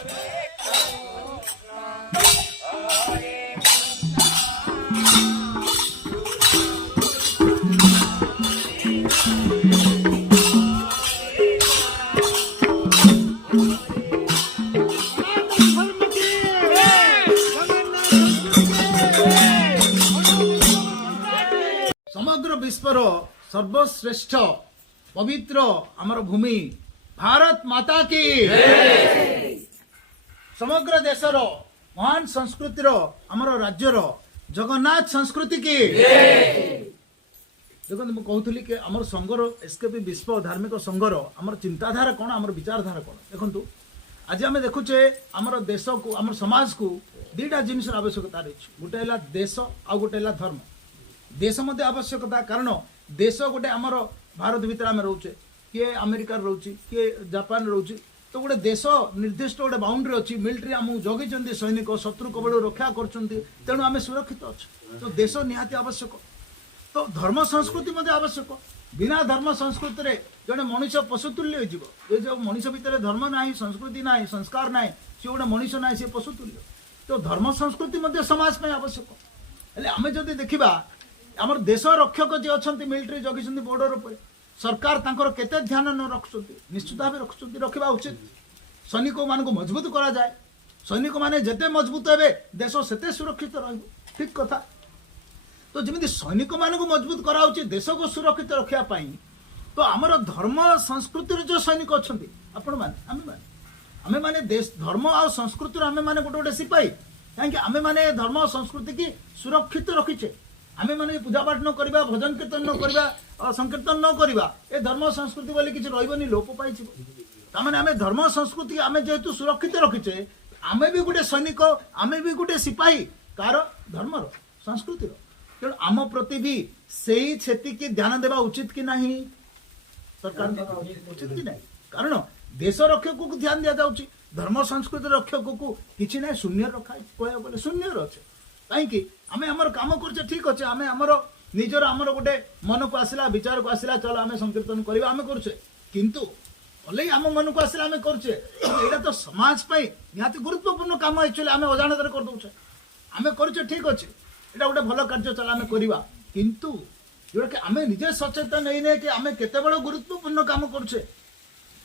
समग्र विश्वर सर्वश्रेष्ठ पवित्र आमर भूमि भारत माता की समग्र देशर महान संस्कृतिर आमर राज्यर जगन्नाथ संस्कृति की देखो मुझे कहूली कि आमर संघर एसकेपी विश्व धार्मिक संघर आमर चिंताधारा कौन आमर विचारधारा कौन देखु आज आम देखुचे आमर देश को आमर समाज को दुईटा जिनिस आवश्यकता रही गोटे है देश आ गोटे है धर्म देश मध्य आवश्यकता कारण देश गोटे आमर भारत भीतर आम रोचे किए अमेरिका रोचे किए जापान रोचे तो गोटे देश निर्दिष्ट गोटे बाउंड्री अच्छी मिलिट्री आम जगै सैनिक शत्रु कबल रक्षा करेणु आम सुरक्षित अच्छे तो देश निहाती आवश्यक तो धर्म संस्कृति मध्य आवश्यक बिना धर्म संस्कृति रे जड़े मनीष पशुतुल्य जो मनीष भितर धर्म ना संस्कृति ना संस्कार ना सी गोटे मनीष ना सी पशुतुल्य तो धर्म संस्कृति मध्य समाज में आवश्यक हेले आम जदि देखा आमर देश रक्षक जी अच्छा मिलिट्री जगी बॉर्डर पर सरकार तांकर केते ध्यान न रखुଛନ୍ତି निश्चित भाव रखुଛନ୍ତି रखा उचित सैनिक मान को मजबूत करा जाए सैनिक माने जेते मजबूत हे देश सेते सुरक्षित रहिबो ठीक कथा तो जमी सैनिक मान को मजबूत करा देश को सुरक्षित रखा तो आमर धर्म संस्कृति जो सैनिक अच्छा आपण मैंने आमे माने देश धर्म आ संस्कृति आमे माने गोटे गोटे सिपाही कहीं आमे माने धर्म संस्कृति की सुरक्षित रखीचे आमे माने पूजा पाठ न करबा भजन कीर्तन न करबा संकीर्तन न करबा ए धर्म संस्कृति बोली किछि रहबनी लोप पाई ता माने आमे धर्म संस्कृति आमे जेहेतु सुरक्षित रखीचे आमे भी गोटे सैनिक आमे भी गोटे सिपाही कार धर्मर संस्कृतिर तेणु आम प्रति भी सही क्षति की ध्यान देवा उचित कि नहीं सरकार उचित कि नहीं कारण देश रक्षक को ध्यान दिया जाउची धर्म संस्कृति रक्षक को किछि नहीं शून्य रखा कहया बोले शून्य अच्छे कहीं आम आमर काम कर ठीक अच्छे आम आमर निजर आमर गोटे मन को आसला विचार को आसला चलो आम संकीर्तन करवा आम करुचे किंतु भले आम मन को आसला आम करुचे यहाँ तो समाज निहाती गुरुत्वपूर्ण काम एक्चुअली आम अजाणत कर दौचे आम करुचे ठीक अच्छे यहाँ गोटे भल कार्य चला आम करवा किंतु जोटा कि आम निजे सचेतन नहीं कि आम केते बड़ गुरुत्वपूर्ण काम करुचे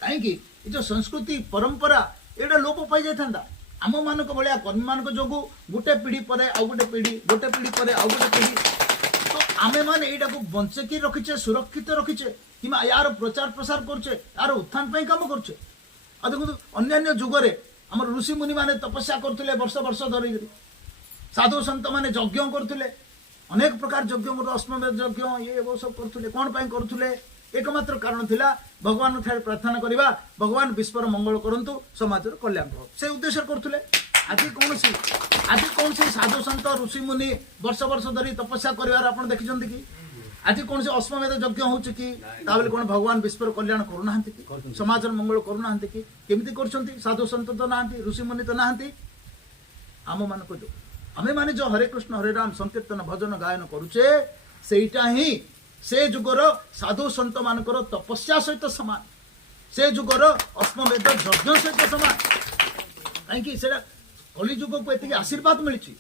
कहीं जो संस्कृति परंपरा यहाँ लोप पाई जाता आम मान भाया कर्मी मान जो गोटे पीढ़ी पर आउ गोटे पीढ़ी गोटे पीढ़ी पर आउ गोटे पीढ़ी तो आमे मैंने यहाँ को बंचेकी रखीचे सुरक्षित रखीचे कि यार प्रचार प्रसार करुचे यार उत्थान काम करुचे आ देखो अन्य जुगरे आम ऋषि मुनि मैंने तपस्या करते वर्ष वर्ष धरिक साधु सन्त मैंने यज्ञ करते अनेक प्रकार यज्ञ अश्वमेध यज्ञ ये वो सब करते कौन करुले एकमात्र कारण थिला भगवान ठारे प्रार्थना करवा भगवान विश्वर मंगल करंतु समाज कल्याण हो से उद्देश्य करथुले आज कौन से साधु संत ऋषि मुनि वर्ष वर्ष धरी तपस्या करिवार आपण देखिछन्ति कि आज कौन से अश्वमेध यज्ञ होउछि कि ताबले कोन भगवान विश्वर कल्याण करू नाहंति कि समाज मंगल करू नाहंति कि केमिति करछन्ति साधु संत तो नाहंति ऋषि मुनि तो नाहंति आम मान को जो आमे माने जो हरे कृष्ण हरे राम संकीर्तन भजन गायन करूचे सेटा ही से जुगर साधु सन्त मानकर तपस्या सहित समान से जुगर अश्वमेध यज्ञ सहित समान कहीं कली जुग को ये आशीर्वाद मिली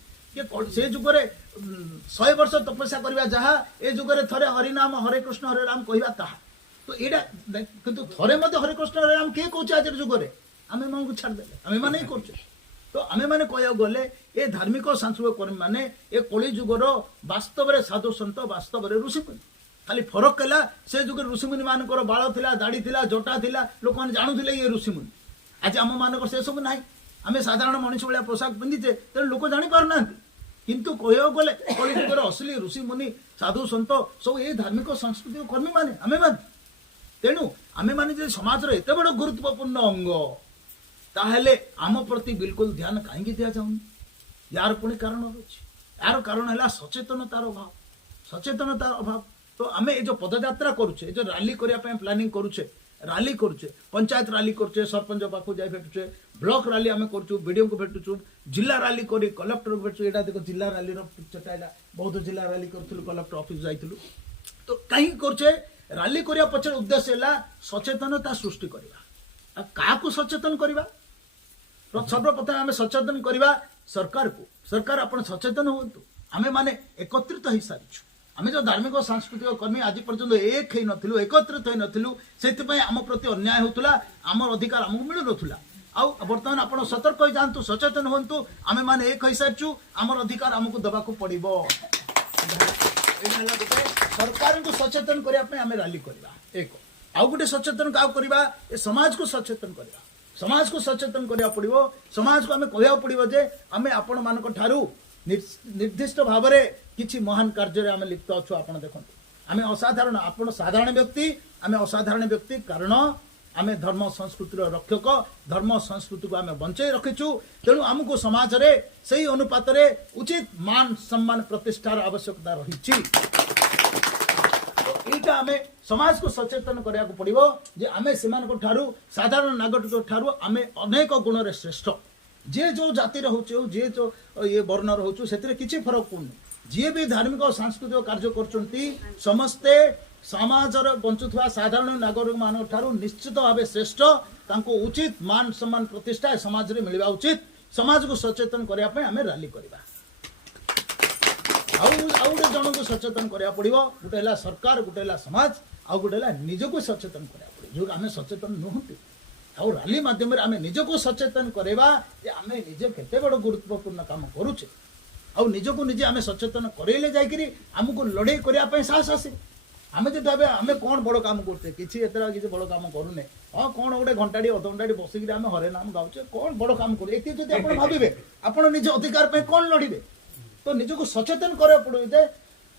से जुगरे 100 वर्ष तपस्या करवा जहाँ ए जुगरे थरे हरिनाम हरे कृष्ण हरे राम कहवा ताहा तो यहाँ किंतु थरे मध्य हरे कृष्ण हरे राम किए कौचे आज जुगरे आमे मन को छाड़दे आमे माने ही करछे तो आमे माने कहया गले ए धार्मिक सांस्कृतिक कर्मी माने ए कली जुगर वास्तव में साधु सन्त वास्तव में ऋषि खाली फरक है से जुगे ऋषिमुनि मान बाल थिला दाढ़ी थिला जटा थिला लोक मैंने जानूले ये ऋषिमुनि आज आम मान से सब ना आम साधारण मनीष भाया पोशाक पिंधिचे तेणु लोक जापार ना किंतु कह गले कलिजुगर असली ऋषिमुनि साधु सन्त सब ये धार्मिक सांस्कृतिक कर्मी माने आमे माने तेणु आमे माने समाज एत बड़ गुरुत्वपूर्ण अंग ताहेले आम प्रति बिल्कुल ध्यान कहीं दि जाऊनी यार पुणी कारण अच्छी यार कारण है सचेतनतार अभाव सचेतनतार अभाव तो आमे जो पदयात्रा करुचे जो रैली करने प्लानिंग करुचे रैली करुचे पंचायत रैली करुचे सरपंच पाखु जाए भेटुचे ब्लॉक रैली आमे करुचु बीडीओ को भेटुचु जिला रैली करी कलेक्टर को भेटुचु एटा देखो जिला रैली रो पिक्चरटा एटा बहुत जिला रैली करथुलु कलेक्टर ऑफिस जाइथुलु तो कहीं करुचे रैली करिया पछर उद्देश्य है सचेतनता सृष्टि करवा का सचेतन करवा सर्वप्रथम आम सचेतन करवा सरकार को सरकार आप सचेतन हूँ आम मैंने एकत्रित हो सारी आम जो धार्मिक सांस्कृतिक कर्मी आज पर्यंत एक नथिलु एकत्रित हो नथिलु से आम प्रति अन्याय होता आम अधिकार आमको मिलू ना आउ बर्तमान आप सतर्क हो जातु सचेतन हूँ आम मैंने एक सारी आमर अधिकार आमको देवाक पड़ो सरकार को सचेतन करने आम रैली करवा एक आउ गोटे सचेतन क्या करवा समाज को सचेतन करवा समाज को सचेतन करा पड़ो समाज को आम कह पड़ो जे आम आपण मान निर्दिष्ट भाव में किसी महान कार्य आम लिप्त अच्छु आप देखते आम असाधारण आप साधारण व्यक्ति आम असाधारण व्यक्ति कारण आम धर्म संस्कृतिर रक्षक धर्म संस्कृति को आम बंचाई रखीचु तेणु आमको समाज रे सही अनुपात रे उचित मान सम्मान प्रतिष्ठार आवश्यकता रही एटा आम समाज को सचेतन करा पड़ो जे आम से साधारण नागरिक ठारू आम अनेक गुण रे श्रेष्ठ जे जो जाति रोचे जे जो ये वर्ण रोचु से किसी फरक पड़ुनि जी भी धार्मिक और सांस्कृतिक कार्य कर समस्ते समाज बंचुवा साधारण नागरिक मान ठारू निश्चित भाव श्रेष्ठ तांको उचित मान सम्मान प्रतिष्ठा समाज रे मिलवा उचित समाज को सचेतन करने आम रैली करवा आउटे जन को सचेतन करा पड़ो गोटे है सरकार गोटे है समाज आउ गोटे है निजको सचेतन करा पड़ो जो आम सचेतन नुहति आउ रैली माध्यम आम निजको सचेतन करवा आम निजे केते बड़ गुरुत्वपूर्ण काम करुचे आउ निजको निजे आम सचेतन करैले जाइकरी आमको लड़ाई करने साहस आसे आम जो भावे आम कौन बड़ काम करते किसी एतरा किसी बड़ काम करूने हाँ कौन गोटे घंटाटी अध घंटाटी बसिक आम हरे नाम गाउचे कौन बड़ काम कर ये जब आप भावे आप निज अधिकार पे कौन लड़े तो निजको सचेतन करा पड़ो जे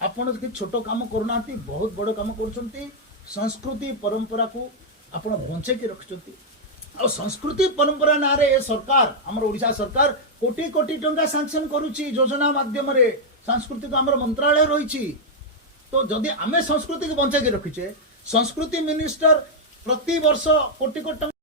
आपण कि छोट काम करूना बहुत बड़ काम कर संस्कृति परंपरा को आप बंचेकी रखिंट आ संस्कृति परंपरा ना रे सरकार आम ओडिशा सरकार कोटी कोटी टंका सैंक्शन करुच्ची योजना माध्यम सांस्कृतिक आम मंत्रालय रही तो जदि आम संस्कृति को बंचेकी रखीचे संस्कृति मिनिस्टर प्रति वर्ष कोटी कोटी